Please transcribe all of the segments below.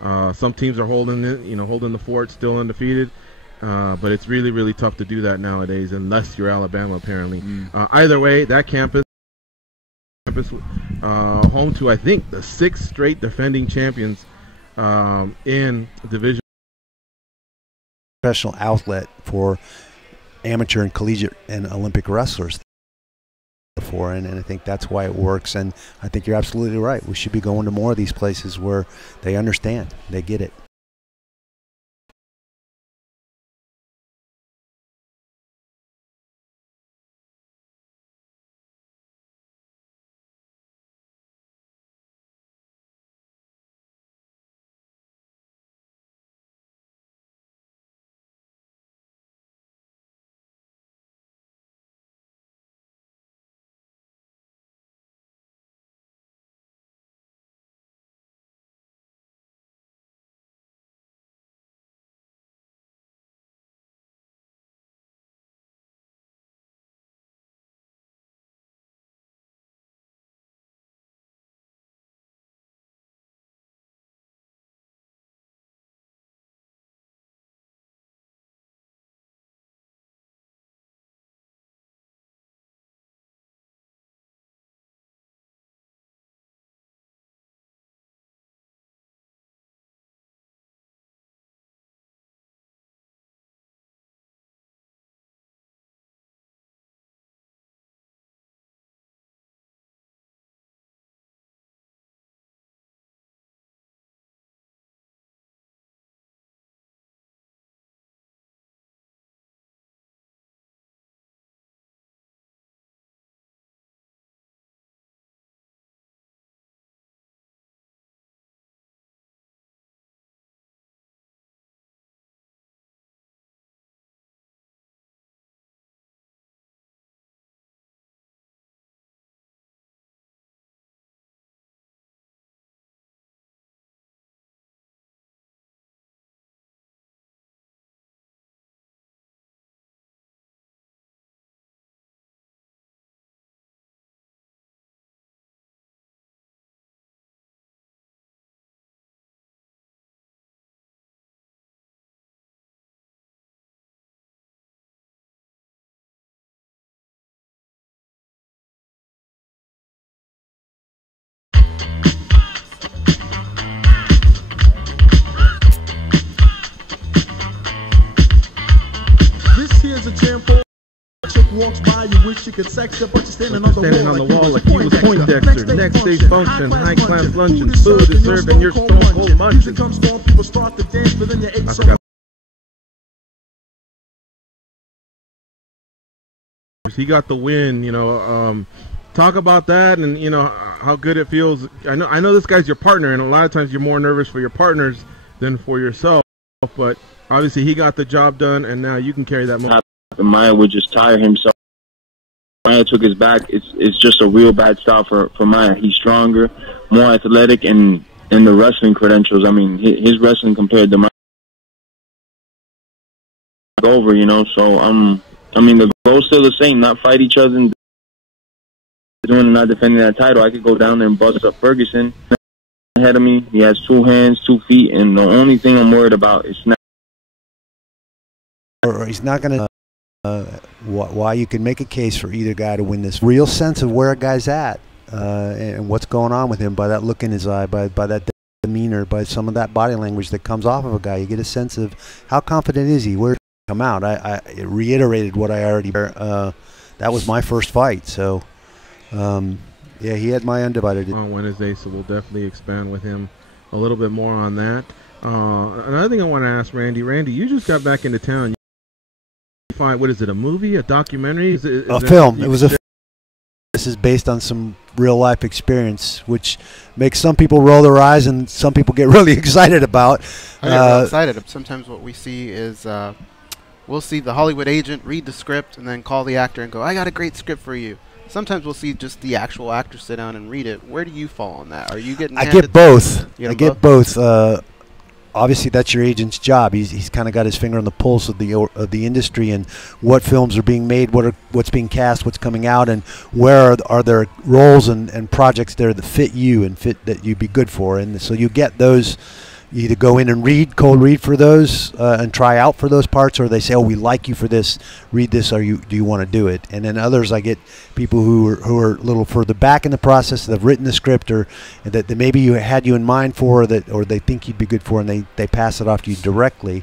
Some teams are holding it, holding the fort, still undefeated. But it's really, really tough to do that nowadays, unless you're Alabama, apparently. Either way, that campus home to, I think, the 6th straight defending champions in division. Professional outlet for amateur and collegiate and Olympic wrestlers before, and I think that's why it works. And I think you're absolutely right. We should be going to more of these places where they understand, they get it. Walks by, you wish you could sex her, but you're standing on the wall like you was Poindexter. Next stage function, high class luncheon, food is served and you're stone cold munching. People start to dance, but then you ate so. He got the win, talk about that and how good it feels. I know this guy's your partner, and a lot of times you're more nervous for your partners than for yourself, but obviously he got the job done, and now you can carry that moment. Maya would just tire himself. Maya took his back. It's just a real bad style for Maya. He's stronger, more athletic, and the wrestling credentials. I mean, his wrestling compared to mine over. So I mean, the goal's still the same: not fight each other and not defending that title. I could go down there and bust up Ferguson ahead of me. He has 2 hands, 2 feet, and the only thing I'm worried about is snap. Or he's not going to. Why you can make a case for either guy to win this. Real sense of where a guy's at and what's going on with him by that look in his eye, by that demeanor, by some of that body language that comes off of a guy. You get a sense of how confident is he, where to come out. I reiterated what I already that was my first fight, so yeah, he had my undivided on Wednesday, so we'll definitely expand with him a little bit more on that. Another thing I want to ask Randy, you just got back into town. What is it, a movie, a documentary? A film. It was a. This is based on some real life experience, which makes some people roll their eyes and some people get really excited about. I get real excited. Sometimes what we see is we'll see the Hollywood agent read the script and then call the actor and go, "I got a great script for you." Sometimes we'll see just the actual actor sit down and read it. Where do you fall on that? Are you getting? I get both. I get both. Obviously, that's your agent's job. He's kind of got his finger on the pulse of the industry and what films are being made, what's being cast, what's coming out, and where are there roles and projects there that fit you and fit that you'd be good for. And so you get those you either go in and cold read for those and try out for those parts, or they say, oh, we like you for this, read this, do you want to do it? And then others, I get people who are a little further back in the process, that have written the script, or that maybe you had you in mind for, or they think you'd be good for, and they pass it off to you directly.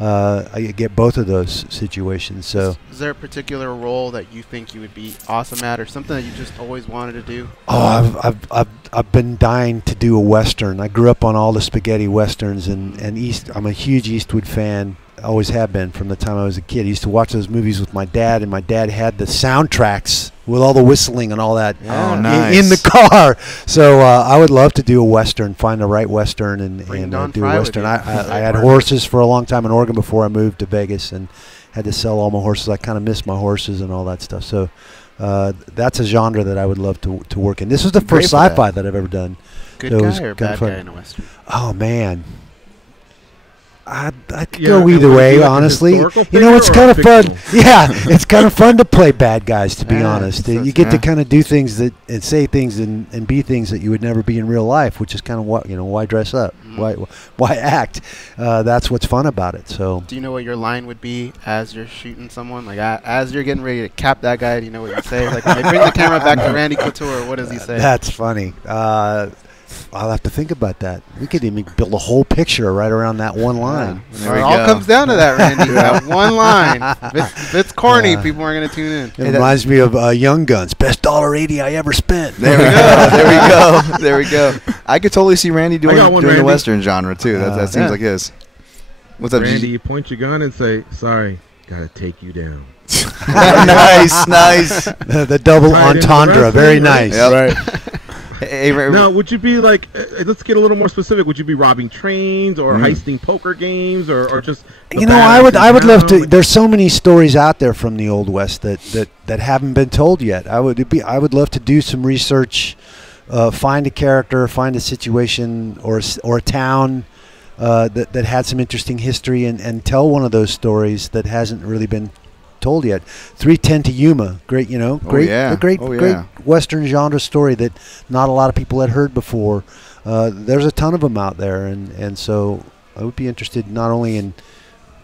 I get both of those situations. So, is there a particular role that you think you would be awesome at, or something that you just always wanted to do? Oh, I've been dying to do a Western. I grew up on all the spaghetti Westerns, and I'm a huge Eastwood fan. Always have been from the time I was a kid. I used to watch those movies with my dad, and my dad had the soundtracks with all the whistling and all that in the car. So I would love to do a Western, find the right Western, and do a Western. I had horses for a long time in Oregon before I moved to Vegas, and had to sell all my horses. I kind of missed my horses and all that stuff. So that's a genre that I would love to work in. This was the first sci-fi that I've ever done. Good guy or bad guy in a Western? Oh, man. I'd go either way, honestly. You know, it's kind of fun. Yeah, it's kind of fun to play bad guys, to be honest. You get to kind of do things and say things and be things that you would never be in real life, which is kind of what, why dress up? Why act? That's what's fun about it. So, do you know what your line would be as you're shooting someone? Like, as you're getting ready to cap that guy, do you know what you say? Like, when they bring the camera back to Randy Couture, what does he say? That's funny. I'll have to think about that. We could even build a whole picture right around that one line. It all comes down to that, Randy. That one line. If it's corny, people aren't going to tune in. It reminds me of Young Guns. Best $1.80 I ever spent. There we go. There we go. There we go. I could totally see Randy doing the Western genre, too. That seems like his. What's up, Randy? You point your gun and say, sorry, got to take you down. Nice. The double entendre. Very nice. Yep. Right. Now, would you be like, let's get a little more specific. Would you be robbing trains or heisting poker games or just? I would love to. There's so many stories out there from the Old West that haven't been told yet. I would love to do some research, find a character, find a situation or a town that had some interesting history, and tell one of those stories that hasn't really been told yet. 310 to Yuma, great, great Western genre story that not a lot of people had heard before. There's a ton of them out there, and so I would be interested not only in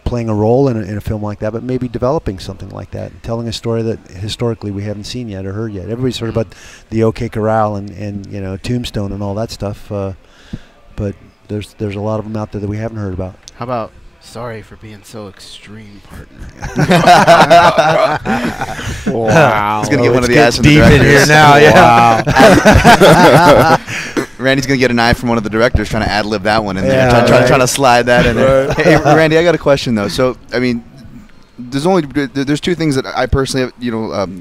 playing a role in a film like that, but maybe developing something like that, and telling a story that historically we haven't seen yet or heard yet. Everybody's heard about the OK Corral and Tombstone and all that stuff, but there's a lot of them out there that we haven't heard about. How about sorry for being so extreme, partner? Wow. He's going to get one of the eyes from the directors. Deep in here now, yeah. Wow. Randy's going to get an eye from one of the directors trying to ad-lib that one in there. Trying to slide that in there. Hey, Randy, I got a question, though. So, I mean, there's two things that I personally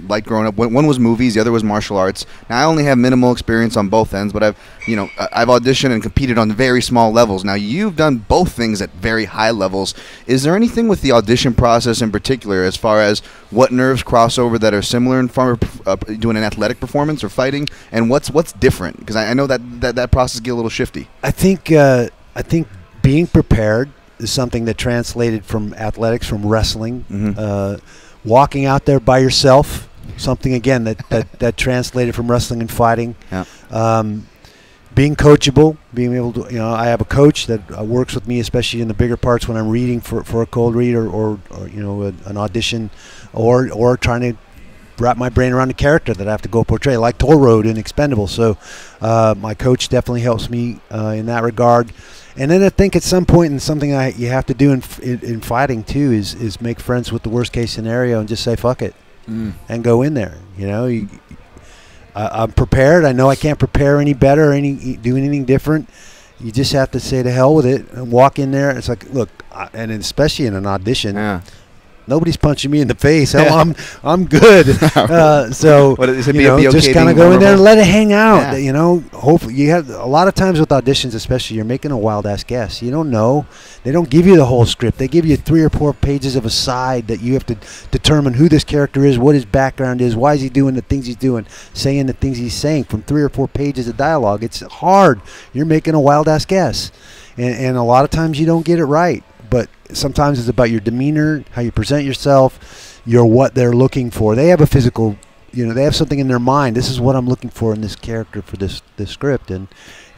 liked growing up. One was movies, the other was martial arts. Now I only have minimal experience on both ends, but I've auditioned and competed on very small levels. Now you've done both things at very high levels. Is there anything with the audition process in particular, as far as what nerves cross over that are similar in doing an athletic performance or fighting, and what's different? Because I know that process get a little shifty. I think being prepared is something that translated from athletics, from wrestling. Walking out there by yourself, something again that translated from wrestling and fighting. Yeah. Being coachable, being able to, I have a coach that works with me, especially in the bigger parts when I'm reading for a cold read or an audition, or trying to wrap my brain around a character that I have to go portray, like Toll Road in Expendables. So my coach definitely helps me in that regard. And then I think at some point, and something you have to do in fighting too, is make friends with the worst case scenario and just say fuck it and go in there. I'm prepared. I know I can't prepare any better or do anything different. You just have to say to hell with it and walk in there. It's like, look, and especially in an audition. Yeah. Nobody's punching me in the face. Hell, I'm good. So just kind of go in there and let it hang out. Yeah. Hopefully you have a lot of times with auditions, especially, you're making a wild ass guess. You don't know. They don't give you the whole script. They give you 3 or 4 pages of a side that you have to determine who this character is, what his background is, why is he doing the things he's doing, saying the things he's saying from 3 or 4 pages of dialogue. It's hard. You're making a wild ass guess, and a lot of times you don't get it right. But sometimes it's about your demeanor, how you present yourself, what they're looking for. They have a physical, they have something in their mind. This is what I'm looking for in this character for this script, and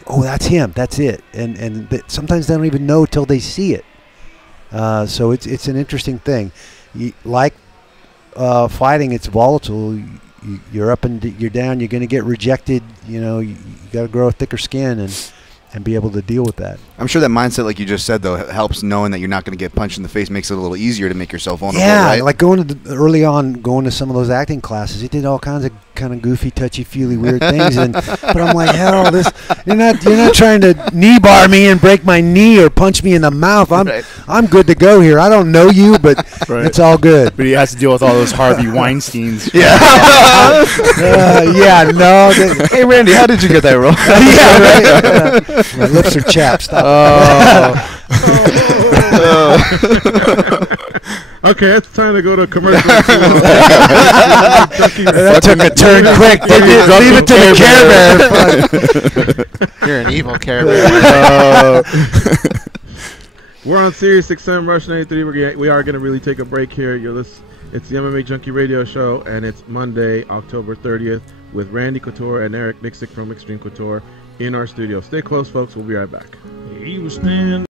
oh, that's him, that's it, and sometimes they don't even know till they see it. So it's an interesting thing. Like fighting, it's volatile. You're up and you're down. You're going to get rejected. You got to grow a thicker skin and be able to deal with that. I'm sure that mindset, like you just said, though, helps knowing that you're not going to get punched in the face, makes it a little easier to make yourself vulnerable, yeah, right? like early on, going to some of those acting classes, he did all kinds of kind of goofy, touchy-feely, weird things. But I'm like, hell, you're not trying to knee bar me and break my knee or punch me in the mouth. I'm good to go here. I don't know you, but it's all good. But he has to deal with all those Harvey Weinsteins. Yeah. Yeah, no. Hey, Randy, how did you get that role? Yeah, right. My lips are chapped. Stop. Okay, it's time to go to commercial. That took a turn quick, didn't it? Leave it to the Care Bear. You're an evil Care Bear. We're on Sirius XM Rush 93. We are going to really take a break here. It's the MMA Junkie Radio Show, and it's Monday, October 30th, with Randy Couture and Eric Nicksick from Extreme Couture in our studio. Stay close, folks. We'll be right back. He was standing.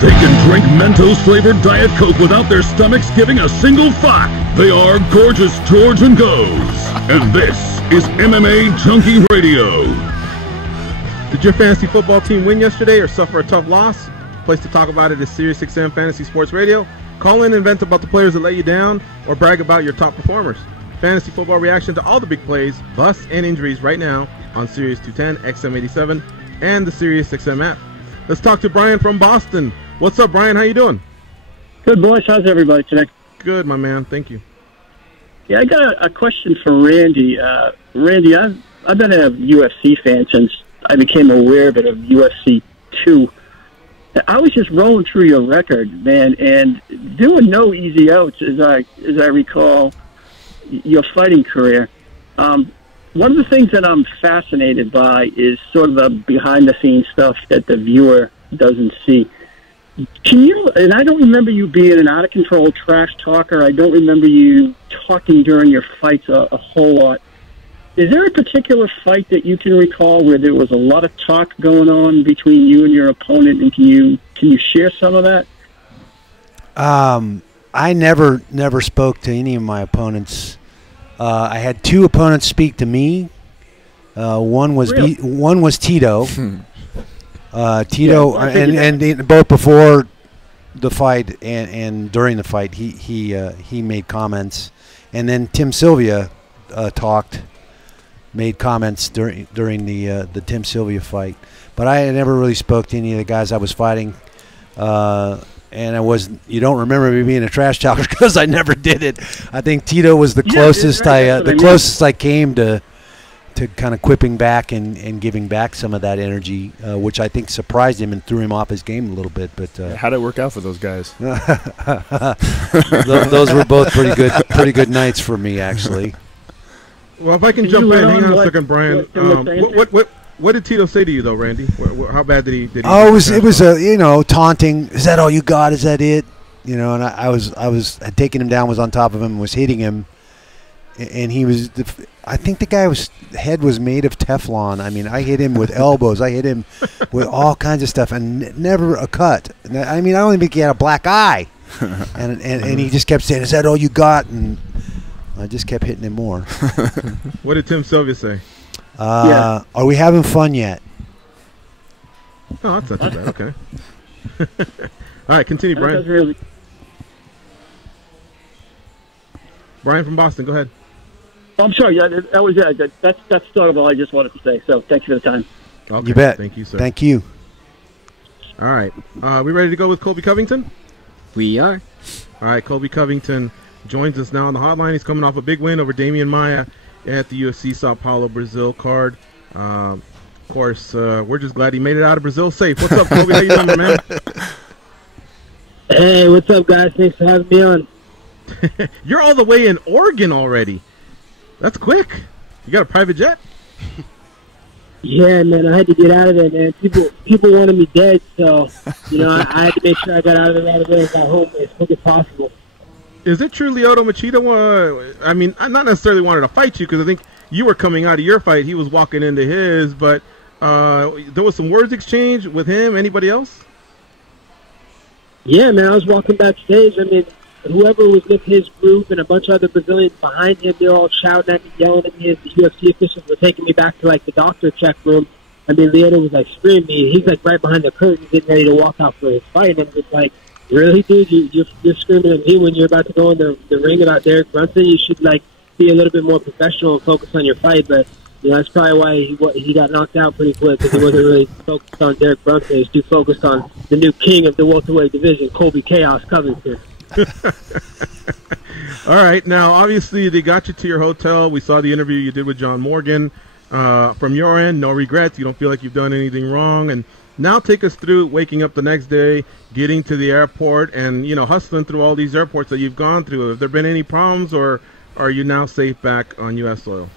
They can drink Mentos-flavored Diet Coke without their stomachs giving a single fuck. They are Gorgeous George and Goes. And this is MMA Junkie Radio. Did your fantasy football team win yesterday or suffer a tough loss? The place to talk about it is SiriusXM Fantasy Sports Radio. Call in and vent about the players that let you down or brag about your top performers. Fantasy football reaction to all the big plays, busts, and injuries right now on Sirius 210, XM87, and the SiriusXM app. Let's talk to Brian from Boston. What's up, Brian? How you doing? Good, boys. How's everybody today? Good, my man. Thank you. Yeah, I got a question for Randy. Randy, I've been a UFC fan since I became aware of it, of UFC 2. I was just rolling through your record, man, and there were no easy outs, as I recall your fighting career. One of the things that I'm fascinated by is sort of the behind-the-scenes stuff that the viewer doesn't see. Can you, and I don't remember you being an out-of-control trash talker. I don't remember you talking during your fights a whole lot. Is there a particular fight that you can recall where there was a lot of talk going on between you and your opponent, and can you share some of that? I never spoke to any of my opponents. I had two opponents speak to me. One was Tito. Tito, and both before the fight and during the fight, he made comments, and then Tim Sylvia made comments during the Tim Sylvia fight. But I never really spoke to any of the guys I was fighting, and you don't remember me being a trash talker because I never did it. I think Tito was the closest closest I came to kind of quipping back and giving back some of that energy, which I think surprised him and threw him off his game a little bit. But how'd it work out for those guys? Those were both pretty good nights for me, actually. Well, if I can jump in, hang on a second, Brian. What did Tito say to you, though, Randy? How bad did he? Oh, it was taunting. Is that all you got? Is that it? And I had taken him down, was on top of him, was hitting him, and he was. I think the guy's head was made of Teflon. I mean, I hit him with elbows. I hit him with all kinds of stuff, and never a cut. I mean, I don't even think he had a black eye, and he just kept saying, "Is that all you got?" And I just kept hitting him more. What did Tim Sylvia say? Are we having fun yet? Oh, that's not too bad. Okay. All right, continue, Brian. Brian from Boston, go ahead. I'm sorry. Yeah, that was it. That's sort of all I just wanted to say. So thank you for the time. Okay. You bet. Thank you, sir. Thank you. All right. We ready to go with Colby Covington? We are. All right, Colby Covington joins us now on the hotline. He's coming off a big win over Damian Maia at the UFC Sao Paulo, Brazil card. Of course, we're just glad he made it out of Brazil safe. What's up, Colby? How you doing, my man? Hey, what's up, guys? Thanks for having me on. You're all the way in Oregon already. That's quick. You got a private jet? Yeah, man, I had to get out of there, man. People wanted me dead, so, I had to make sure I got out of there right away and got home as quick as possible. Is it true Lyoto Machida, I mean, I not necessarily wanted to fight you because I think you were coming out of your fight. He was walking into his, but there was some words exchanged with him. Anybody else? Yeah, man, I was walking backstage. I mean, whoever was with his group and a bunch of other Brazilians behind him, they're all shouting at me, yelling at me as the UFC officials were taking me back to, the doctor check room. I mean, Lyoto was, screaming me. He's, right behind the curtain getting ready to walk out for his fight. And I'm just like, really, dude? You're screaming at me when you're about to go in the ring about Derek Brunson? You should, be a little bit more professional and focus on your fight. But, that's probably why he got knocked out pretty quick, because he wasn't really focused on Derek Brunson. He was too focused on the new king of the welterweight division, Colby Chaos Covington. All right. Now, obviously, they got you to your hotel. We saw the interview you did with John Morgan. From your end, no regrets. You don't feel like you've done anything wrong. And now take us through waking up the next day, getting to the airport, and, hustling through all these airports that you've gone through. Have there been any problems, or are you now safe back on U.S. soil?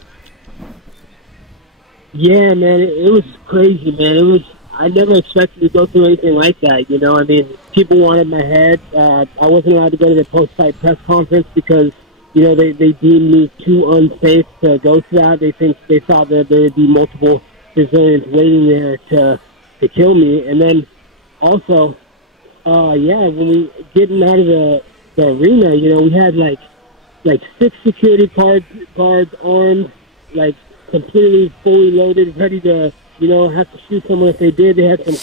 Yeah, man, it was crazy, man. I never expected to go through anything like that, I mean, people wanted my head. I wasn't allowed to go to the post-fight press conference because, they deemed me too unsafe to go to that. They thought that there would be multiple Brazilians waiting there to kill me. And then also, Yeah, when we getting out of the arena, you know, we had like 6 security guards armed, like completely fully loaded, ready to, you know, have to shoot someone if they did. They had some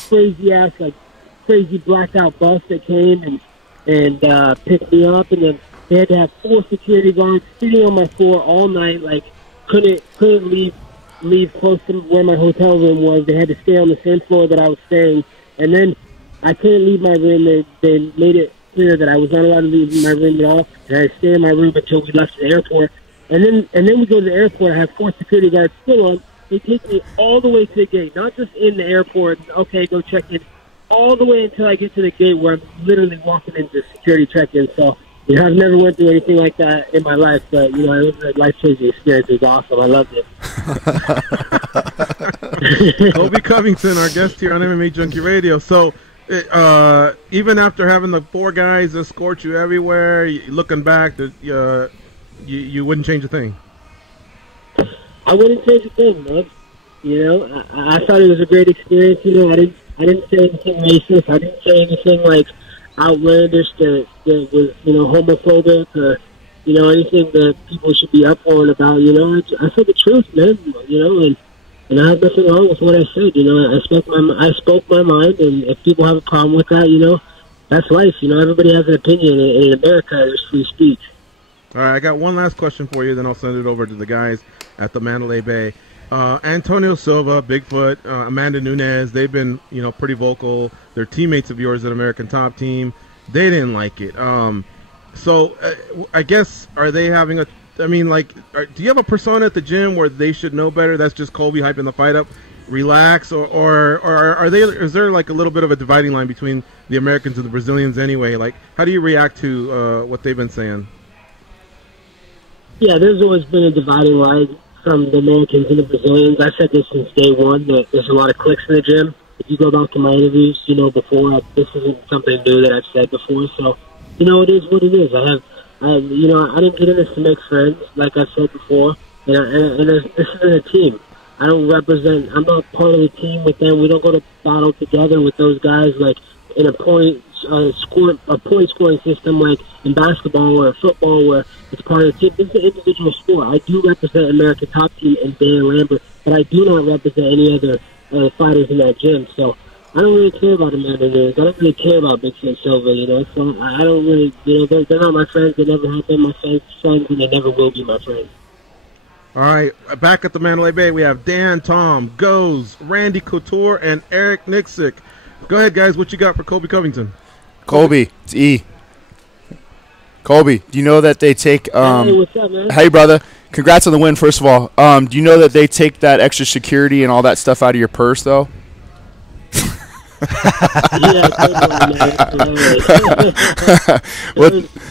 crazy blacked out bus that came and picked me up, and then they had to have 4 security guards sitting on my floor all night, like couldn't leave close to where my hotel room was. They had to stay on the same floor that I was staying, and then I couldn't leave my room. They made it clear that I was not allowed to leave my room at all, and I had to stay in my room until we left the airport. And then we go to the airport. I have 4 security guards still on. They take me all the way to the gate, not just in the airport. Okay, go check in. All the way until I get to the gate where I'm literally walking into security check-in. So, you know, I've never went through anything like that in my life, but, you know, it was a life-changing experience. It was awesome. I loved it. Colby Covington, our guest here on MMA Junkie Radio. So, even after having the 4 guys escort you everywhere, looking back, you wouldn't change a thing? I wouldn't change a thing, man. You know, I thought it was a great experience. You know, I didn't say anything racist. I didn't say anything like outlandish that was, you know, homophobic or, you know, anything that people should be upfront about. You know, I said the truth, man. You know, and I have nothing wrong with what I said. You know, I spoke my mind, and if people have a problem with that, you know, that's life. You know, everybody has an opinion. In America, there's free speech. All right, I got one last question for you, then I'll send it over to the guys at the Mandalay Bay. Antonio Silva, Bigfoot, Amanda Nunes, they've been, you know, pretty vocal. They're teammates of yours at American Top Team. They didn't like it. So I guess, are they having a, I mean, like, do you have a persona at the gym where they should know better? That's just Colby hyping the fight up. Relax, or are they? Is there like a little bit of a dividing line between the Americans and the Brazilians anyway? Like, how do you react to what they've been saying? Yeah, there's always been a dividing line from the Americans and the Brazilians. I said this since day one, that there's a lot of cliques in the gym. If you go back to my interviews, you know, before, this isn't something new that I've said before. So, you know, it is what it is. You know, I didn't get in this to make friends, like I said before. And this isn't a team. I'm not part of the team with them. We don't go to battle together with those guys, like in a point scoring system like in basketball or football where it's part of the team. This is an individual sport. I do represent American Top Team and Dan Lambert, but I do not represent any other fighters in that gym. So I don't really care about Amanda Nunes. I don't really care about Bigfoot Silva, you know. So I don't really, you know, they're not my friends. They never have been my friends, and they never will be my friends. All right, back at the Mandalay Bay, we have Dan, Tom, Goes, Randy Couture, and Eric Nicksick. Go ahead, guys. What you got for Colby Covington? Colby, it's E. Colby, do you know that they take hey, what's up, man? Hey, brother. Congrats on the win, first of all. Do you know that they take that extra security and all that stuff out of your purse, though?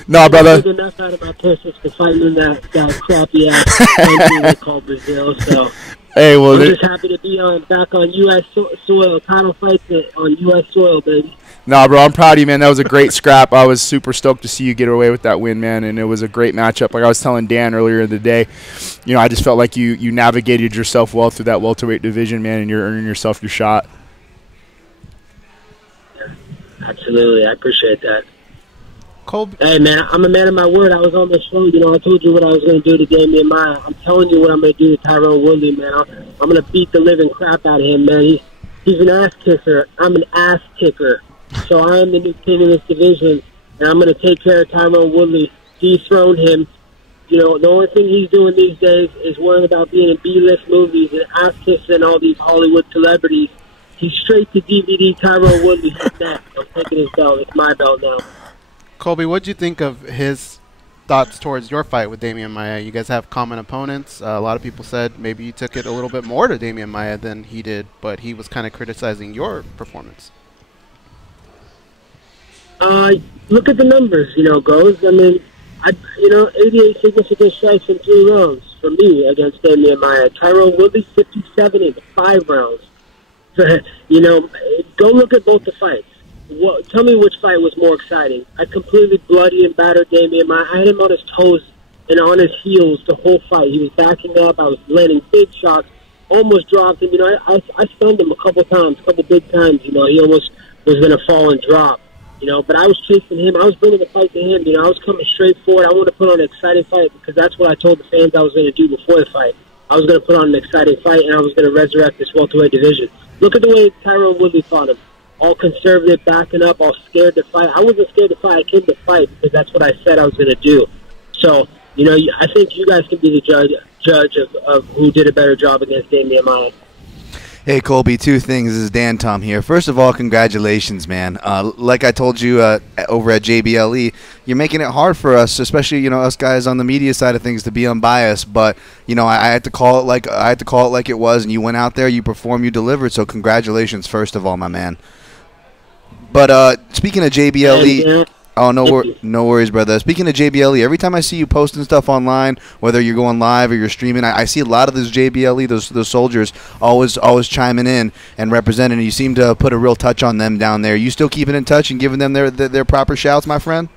No, brother. Enough out of my purses for fighting in that crappy ass country they call Brazil. So, hey, well, I'm just happy to be back on U.S. soil. Title fights on U.S. soil, baby. Nah, bro, I'm proud of you, man. That was a great scrap. I was super stoked to see you get away with that win, man, and it was a great matchup. Like I was telling Dan earlier in the day, you know, I just felt like you navigated yourself well through that welterweight division, man, and you're earning yourself your shot. Absolutely, I appreciate that. Colby. Hey, man, I'm a man of my word. I was on the show. You know, I told you what I was going to do to Damian Maia. I'm telling you what I'm going to do to Tyrone Woodley, man. I'm going to beat the living crap out of him, man. He's an ass kisser. I'm an ass kicker. So I am the new king of this division, and I'm going to take care of Tyrone Woodley, dethrone him. You know, the only thing he's doing these days is worrying about being in B-list movies and ass kissing all these Hollywood celebrities. He's straight to DVD. Tyrone Woodley, he's next. I'm taking his belt. It's my belt now. Colby, what did you think of his thoughts towards your fight with Damian Maia? You guys have common opponents. A lot of people said maybe you took it a little bit more to Damian Maia than he did, but he was kind of criticizing your performance. Look at the numbers, you know, Goes. I mean, 88 significant strikes in 3 rounds for me against Damian Maia. Tyrone Woodley, 57 in 5 rounds. You know, go look at both the fights. Tell me which fight was more exciting. I completely bloody and battered Damian Maia. I had him on his toes and on his heels the whole fight. He was backing up. I was landing big shots. Almost dropped him. You know, I stunned him a couple big times. You know, he almost was going to fall and drop. You know, but I was chasing him. I was bringing the fight to him. You know, I was coming straight forward. I wanted to put on an exciting fight because that's what I told the fans I was going to do before the fight. I was going to put on an exciting fight, and I was going to resurrect this welterweight division. Look at the way Tyrone Woodley fought him. All conservative, backing up, all scared to fight. I wasn't scared to fight. I came to fight because that's what I said I was going to do. So, you know, I think you guys can be the judge of who did a better job against Damian Maia. Hey, Colby, two things. This is Dan Tom here. First of all, congratulations, man. Like I told you over at JBLE, you're making it hard for us, especially, you know, us guys on the media side of things, to be unbiased. But, you know, I had to call it like it was, and you went out there, you performed, you delivered. So congratulations, first of all, my man. But speaking of JBLE, oh, no worries, brother. Speaking of JBLE, every time I see you posting stuff online, whether you're going live or you're streaming, I see a lot of those JBLE, those soldiers, always chiming in and representing. You seem to put a real touch on them down there. You still keeping in touch and giving them their proper shouts, my friend?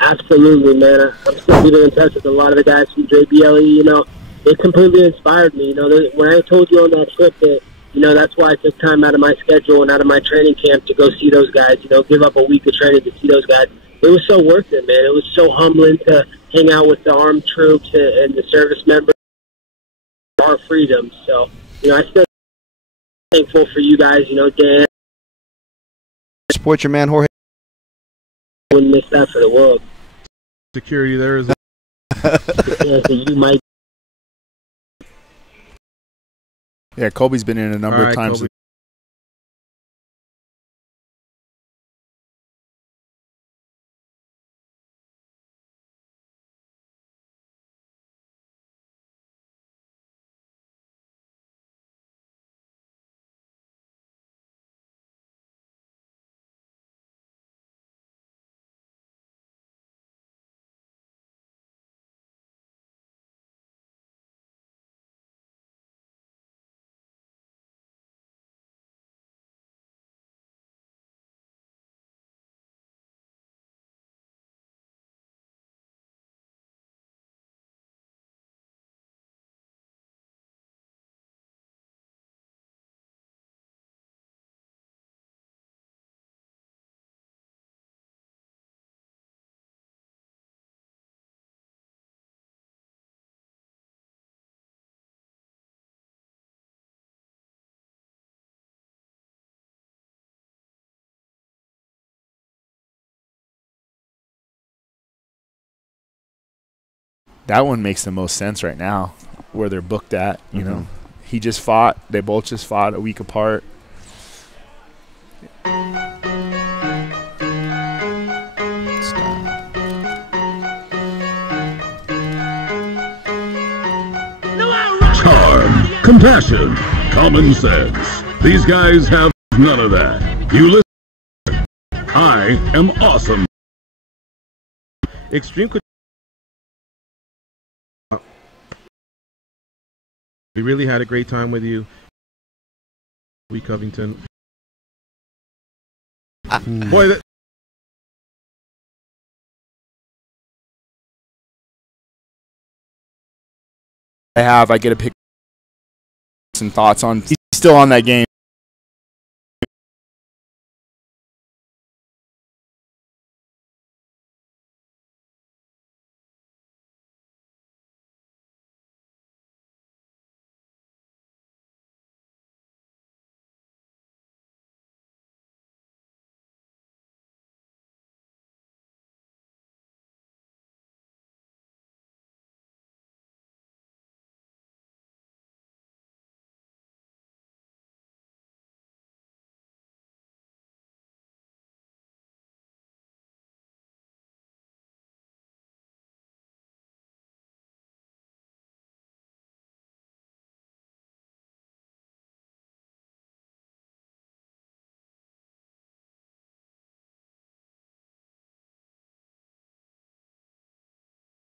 Absolutely, man. I'm still keeping in touch with a lot of the guys from JBLE. You know, it completely inspired me. You know, when I told you on that trip that, you know, that's why I took time out of my schedule and out of my training camp to go see those guys, you know, give up a week of training to see those guys. It was so worth it, man. It was so humbling to hang out with the armed troops and the service members for our freedom. So, you know, I still thankful for you guys, you know, Dan. Support your man, Jorge. Wouldn't miss that for the world. Security there is. Yeah, so you might. Yeah, Colby's been in a number of times. Colby. That one makes the most sense right now, where they're booked at. You know, he just fought. They both just fought a week apart. Charm, compassion, common sense. These guys have none of that. You listen. I am awesome. Extreme Couture. We really had a great time with you, Lee Covington. Boy, I get to pick some thoughts on. He's still on that game.